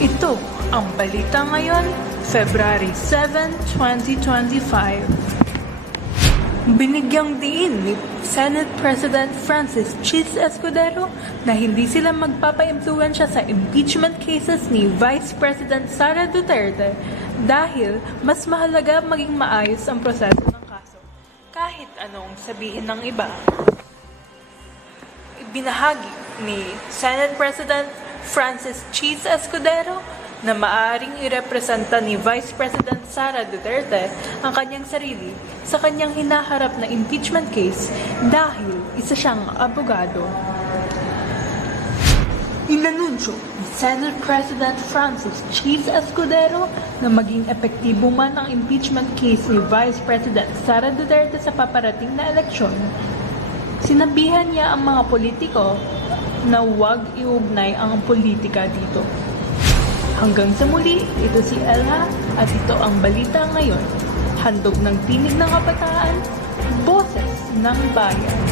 Ito ang balita ngayon, February 7, 2025. Binigyang diin ni Senate President Francis Cheese Escudero na hindi sila magpapa-impluensya sa impeachment cases ni Vice President Sara Duterte dahil mas mahalaga maging maayos ang proseso ng kaso kahit anong sabihin ng iba. Ibinahagi ni Senate President Francis Cheese Escudero na maaring irepresenta ni Vice President Sara Duterte ang kanyang sarili sa kanyang hinaharap na impeachment case dahil isa siyang abogado. Inanunsyo ni Senate President Francis Cheese Escudero na maging epektibo man ang impeachment case ni Vice President Sara Duterte sa paparating na eleksyon, sinabihan niya ang mga politiko na huwag iugnay ang politika dito. Hanggang sa muli, ito si Elha at ito ang balita ngayon. Handog ng tinig ng kabataan, boses ng bayan.